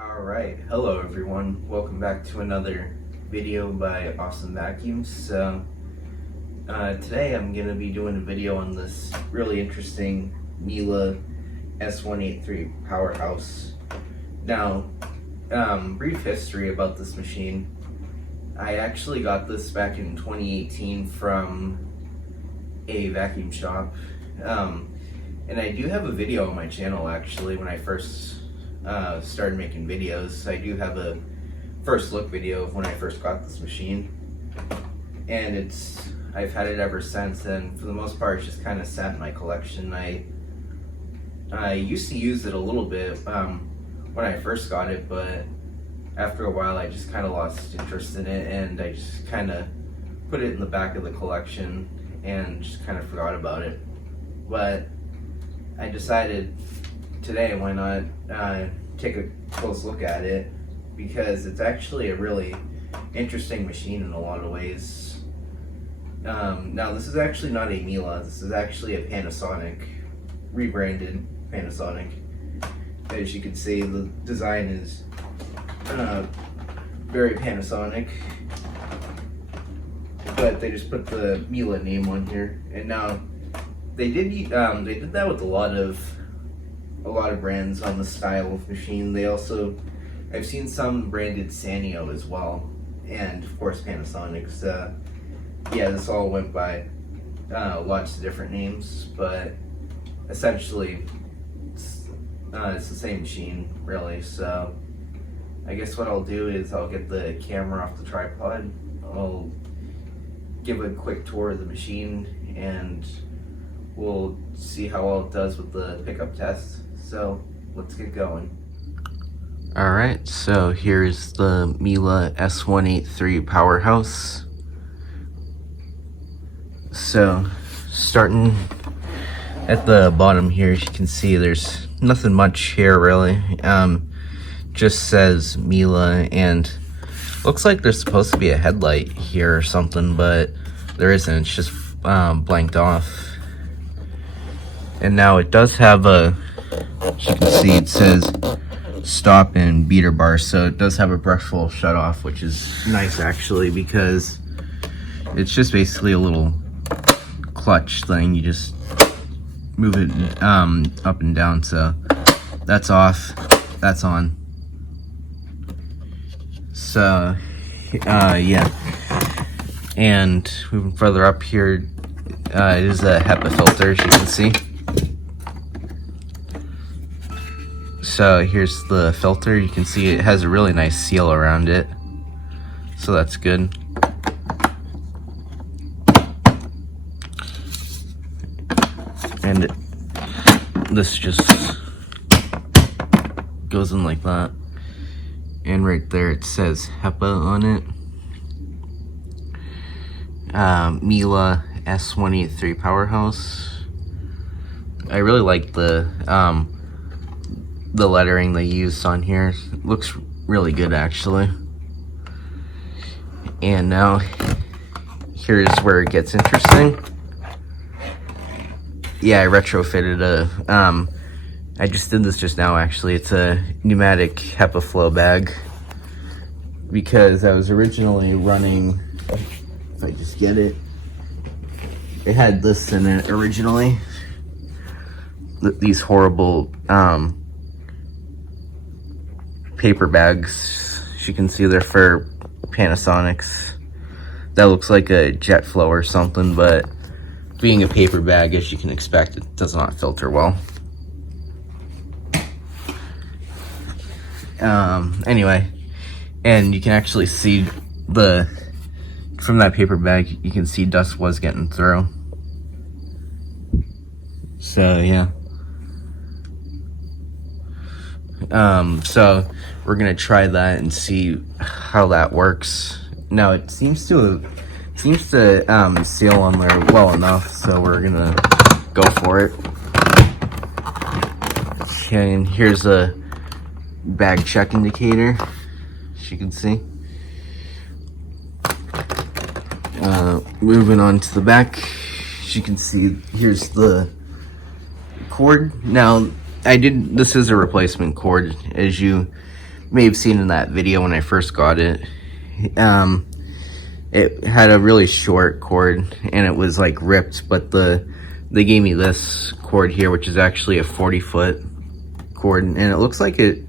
Alright, hello everyone. Welcome back to another video by AwesomeVacuums. Today I'm going to be doing a video on this really interesting Miele S183 PowerHouse. Now, brief history about this machine. I actually got this back in 2018 from a vacuum shop. And I do have a video on my channel actually when I first started making videos. I do have a first look video of when I first got this machine, and I've had it ever since, and for the most part it's just kind of sat in my collection. I used to use it a little bit when I first got it, but after a while I just kind of lost interest in it, and I just kind of put it in the back of the collection and just kind of forgot about it. But I decided today, why not take a close look at it, because it's actually a really interesting machine in a lot of ways. Now this is actually not a Miele, this is actually a Panasonic, rebranded Panasonic. As you can see, the design is very Panasonic, but they just put the Miele name on here. And now they did that with a lot of brands on the style of machine. They also, I've seen some branded Sanyo as well, and of course Panasonics. Yeah, this all went by lots of different names, but essentially it's the same machine really. So I guess what I'll do is I'll get the camera off the tripod, I'll give a quick tour of the machine, and we'll see how well it does with the pickup test. So let's get going. Alright, so here's the Miele S183 PowerHouse. So starting at the bottom here, as you can see, there's nothing much here really. Just says Miele, and looks like there's supposed to be a headlight here or something, but there isn't. It's just blanked off. And now it does have a, as you can see, it says stop and beater bar, so it does have a brush roll shut off, which is nice actually, because it's just basically a little clutch thing. You just move it up and down. So that's off, that's on. So yeah, and moving further up here, it is a HEPA filter, as you can see. So here's the filter. You can see it has a really nice seal around it, so that's good. And this just goes in like that, and right there it says HEPA on it. Miele S183 PowerHouse. I really like the lettering they used on here. It looks really good actually. And now here's where it gets interesting. Yeah, I retrofitted I just did this just now actually. It's a pneumatic HEPA flow bag, because I was originally running, if I just get it, it had this in it originally, these horrible paper bags. As you can see, they're for Panasonics. That looks like a jet flow or something, but being a paper bag, as you can expect, it does not filter well. Anyway, and you can actually see from that paper bag, you can see dust was getting through. So yeah. So we're gonna try that and see how that works. Now it seems to seal on there well enough, so we're gonna go for it. Okay, and here's a bag check indicator, as you can see. Moving on to the back, as you can see, here's the cord. Now this is a replacement cord. As you may have seen in that video when I first got it. It had a really short cord and it was like ripped, but they gave me this cord here, which is actually a 40-foot cord, and it looks like it.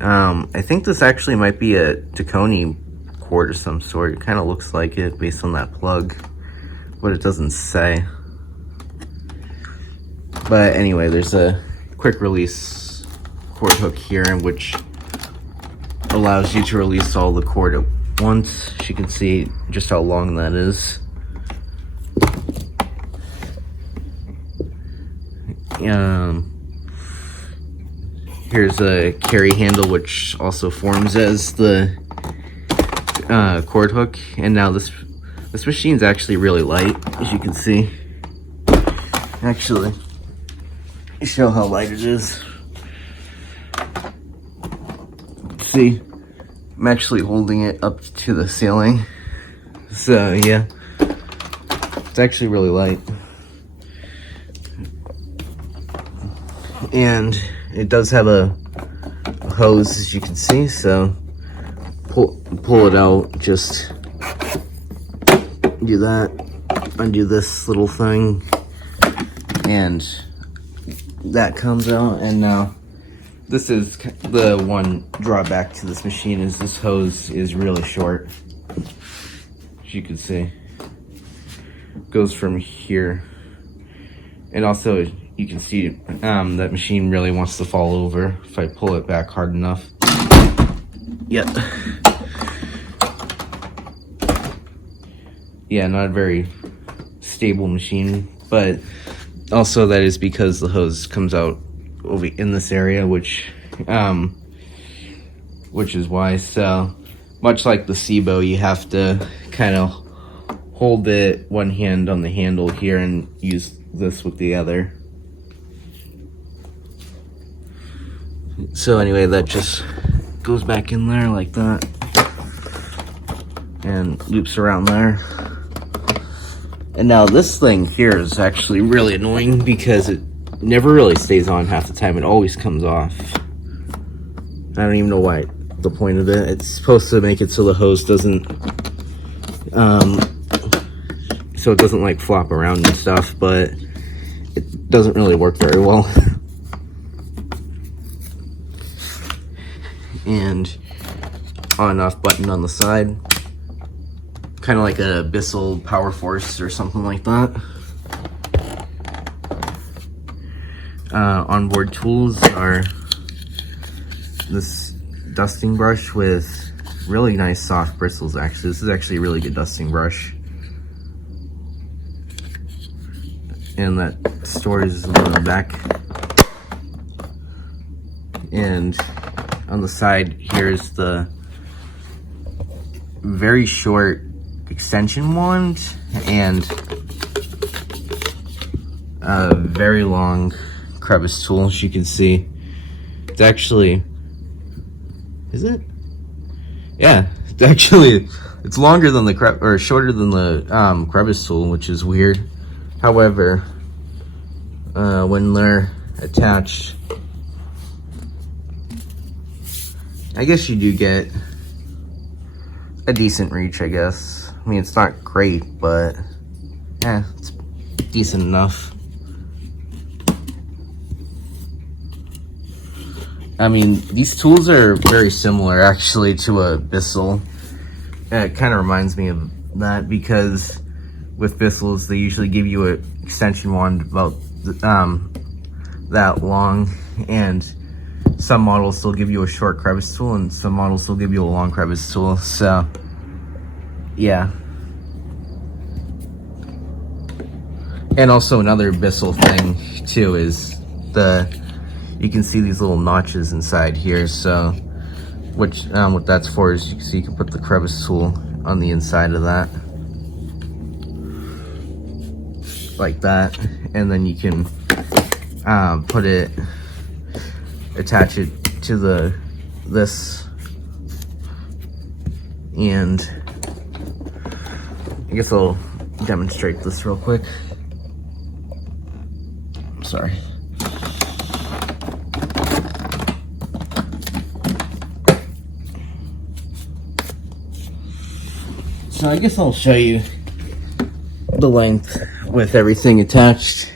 I think this actually might be a Taconi cord of some sort. It kind of looks like it based on that plug, but it doesn't say. But anyway, there's a quick release cord hook here, which allows you to release all the cord at once. You can see just how long that is. Here's a carry handle, which also forms as the cord hook. And now this machine's actually really light, as you can see. Actually, show how light it is. See, I'm actually holding it up to the ceiling. So yeah, it's actually really light. And it does have a hose, as you can see, so pull it out, just do that, undo this little thing, and that comes out. And now this is the one drawback to this machine, is this hose is really short, as you can see. It goes from here, and also you can see that machine really wants to fall over if I pull it back hard enough. Yep. Yeah, not a very stable machine, but also that is because the hose comes out over in this area, which is why. So much like the SIBO, you have to kind of hold it one hand on the handle here and use this with the other. So anyway, that just goes back in there like that and loops around there. And now this thing here is actually really annoying because it never really stays on half the time. It always comes off. I don't even know why, the point of it. It's supposed to make it so the hose doesn't so it doesn't like flop around and stuff, but it doesn't really work very well. And on and off button on the side, kind of like a Bissell Power Force or something like that. Onboard tools are this dusting brush with really nice soft bristles. Actually, this is actually a really good dusting brush, and that stores on the back. And on the side, here's the very short extension wand and a very long crevice tool, as you can see. It's actually, is it? Yeah, it's longer than the or shorter than the crevice tool, which is weird. However, when they're attached, I guess you do get a decent reach, I guess. I mean, it's not great, but yeah, it's decent enough. I mean, these tools are very similar actually to a Bissell. It kind of reminds me of that, because with Bissells they usually give you an extension wand about that long, and some models still give you a short crevice tool, and some models still give you a long crevice tool. So yeah. And also another Bissell thing too is you can see these little notches inside here. So what that's for is you can put the crevice tool on the inside of that, like that, and then you can attach it to this, and I guess I'll demonstrate this real quick. I'm sorry. So I guess I'll show you the length with everything attached.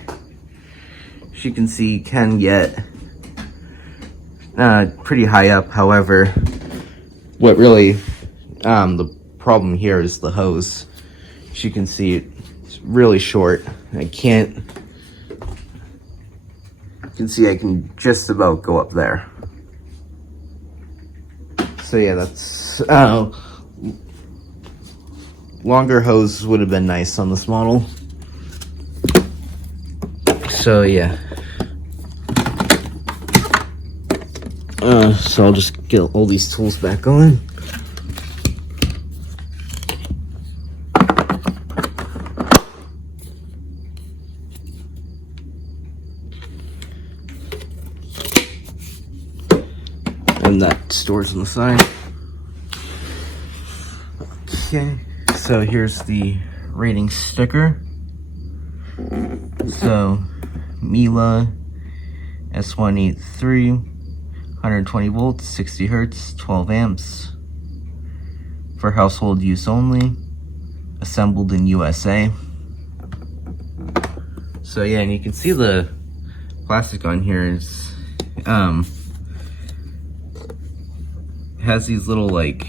As you can see, you can get pretty high up. However, what really the problem here is the hose. As you can see, it's really short. You can see I can just about go up there. So yeah, that's longer hose would have been nice on this model. So yeah. So I'll just get all these tools back on. And that stores on the side. Okay, so here's the rating sticker. So Miele S183, 120 volts, 60 hertz, 12 amps. For household use only. Assembled in USA. So yeah, and you can see the plastic on here is has these little, like,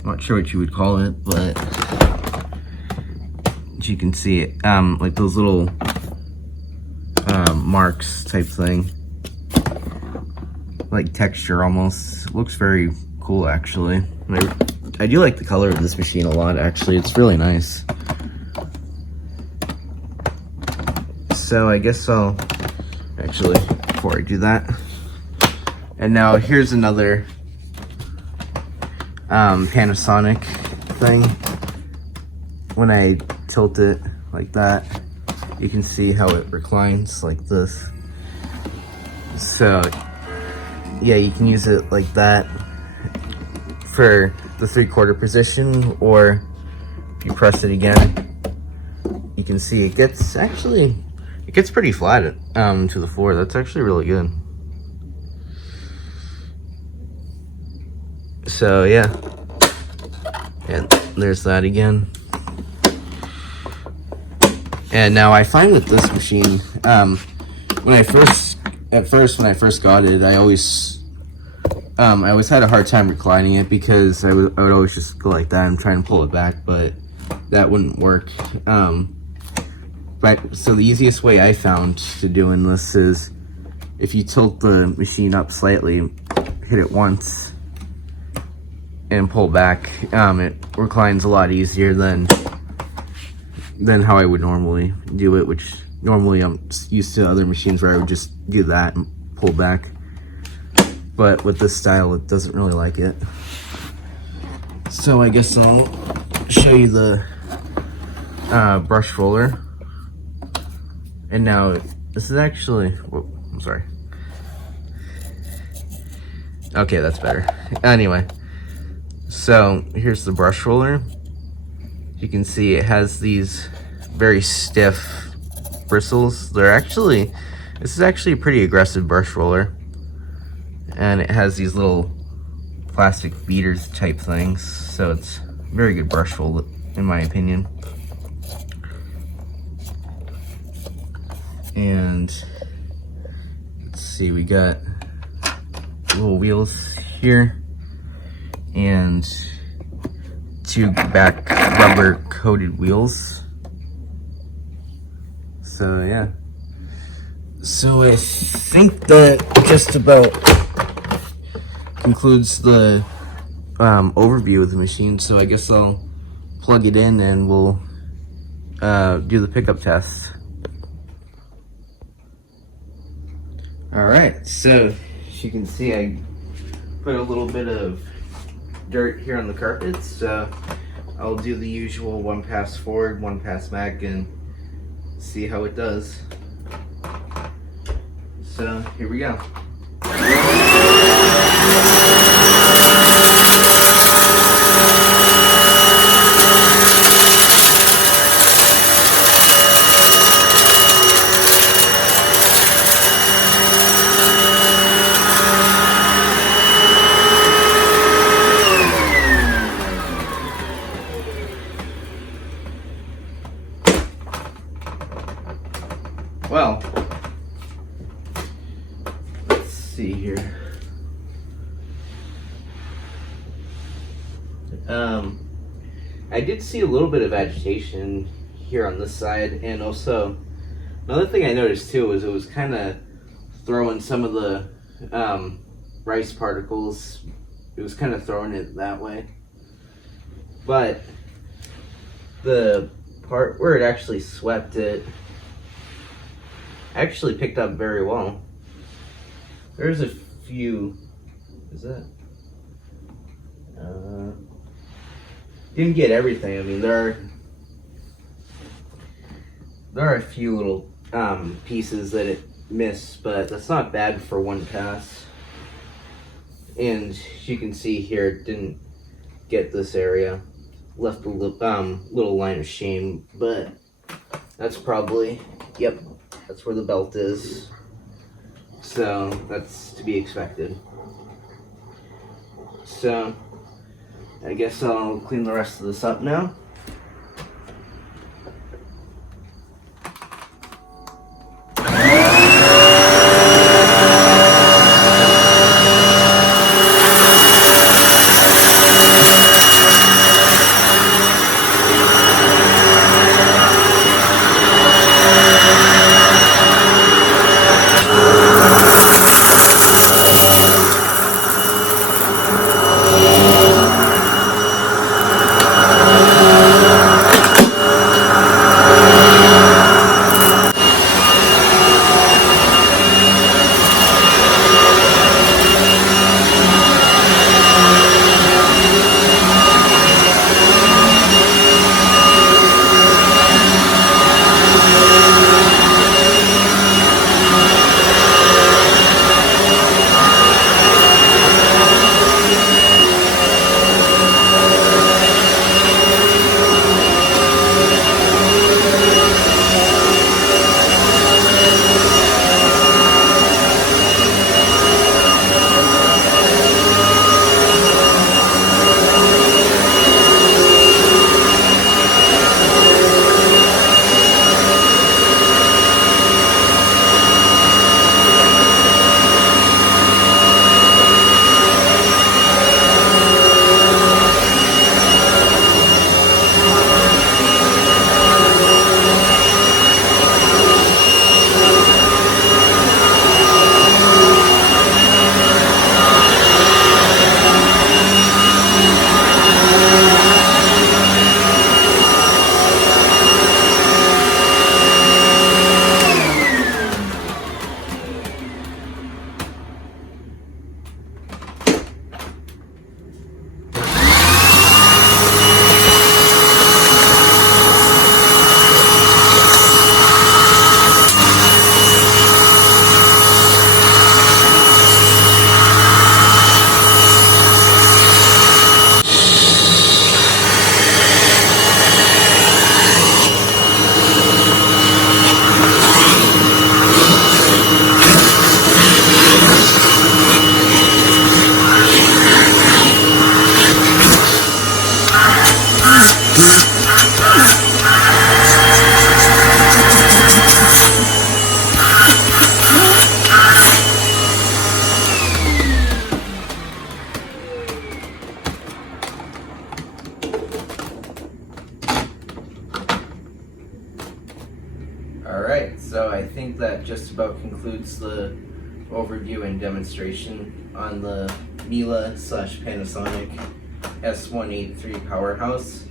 I'm not sure what you would call it, but as you can see it, like those little marks type thing, like texture almost. It looks very cool actually. I do like the color of this machine a lot actually. It's really nice. So I guess I'll actually, before I do that, and now here's another Panasonic thing. When I tilt it like that, you can see how it reclines like this. So yeah, you can use it like that for the 3/4 position, or if you press it again, you can see it gets pretty flat to the floor. That's actually really good. So yeah, and there's that again. And now I find with this machine, when I first got it, I always had a hard time reclining it, because I would always just go like that and try and pull it back, but that wouldn't work. So the easiest way I found to doing this is if you tilt the machine up slightly, hit it once, and pull back, it reclines a lot easier than how I would normally do it, which normally I'm used to other machines where I would just do that and pull back. But with this style, it doesn't really like it. So I guess I'll show you the brush roller. And now this is actually, whoa, I'm sorry. Okay, that's better. Anyway, so here's the brush roller. You can see it has these very stiff bristles. This is actually a pretty aggressive brush roller. And it has these little plastic beaters type things. So it's a very good brush roll in my opinion. And let's see, we got little wheels here and 2 back rubber coated wheels. So yeah, so I think that just about concludes the overview of the machine. So I guess I'll plug it in and we'll do the pickup test. Alright, so as you can see, I put a little bit of dirt here on the carpet, so I'll do the usual 1 pass forward, 1 pass back, and see how it does. So here we go. see here. I did see a little bit of agitation here on this side, and also another thing I noticed too was it was kind of throwing some of the rice particles. It was kind of throwing it that way, but the part where it actually swept it actually picked up very well. There's a few. Is that? Didn't get everything. I mean, there are a few little pieces that it missed, but that's not bad for one pass. And as you can see here, it didn't get this area. Left a little line of shame, but that's probably, yep, that's where the belt is. So that's to be expected. So I guess I'll clean the rest of this up now. Alright, so I think that just about concludes the overview and demonstration on the Miele/Panasonic S183 PowerHouse.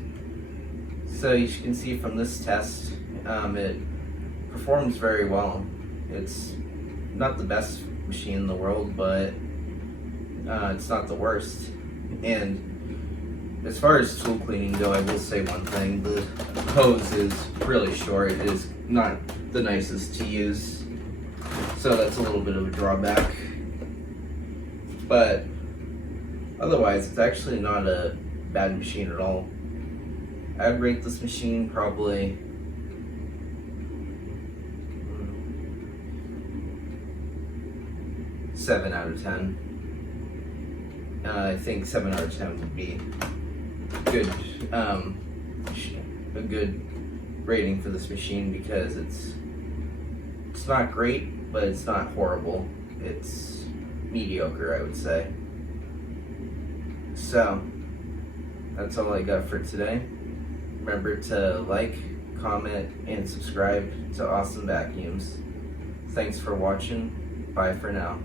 So you can see from this test, it performs very well. It's not the best machine in the world, but it's not the worst. And as far as tool cleaning go, I will say one thing: the hose is really short. It is not the nicest to use, so that's a little bit of a drawback. But otherwise, it's actually not a bad machine at all. I'd rate this machine probably — 7 out of 10. I think 7 out of 10 would be good, a good rating for this machine, because it's not great, but it's not horrible. It's mediocre, I would say. So, that's all I got for today. Remember to like, comment, and subscribe to Awesome Vacuums. Thanks for watching. Bye for now.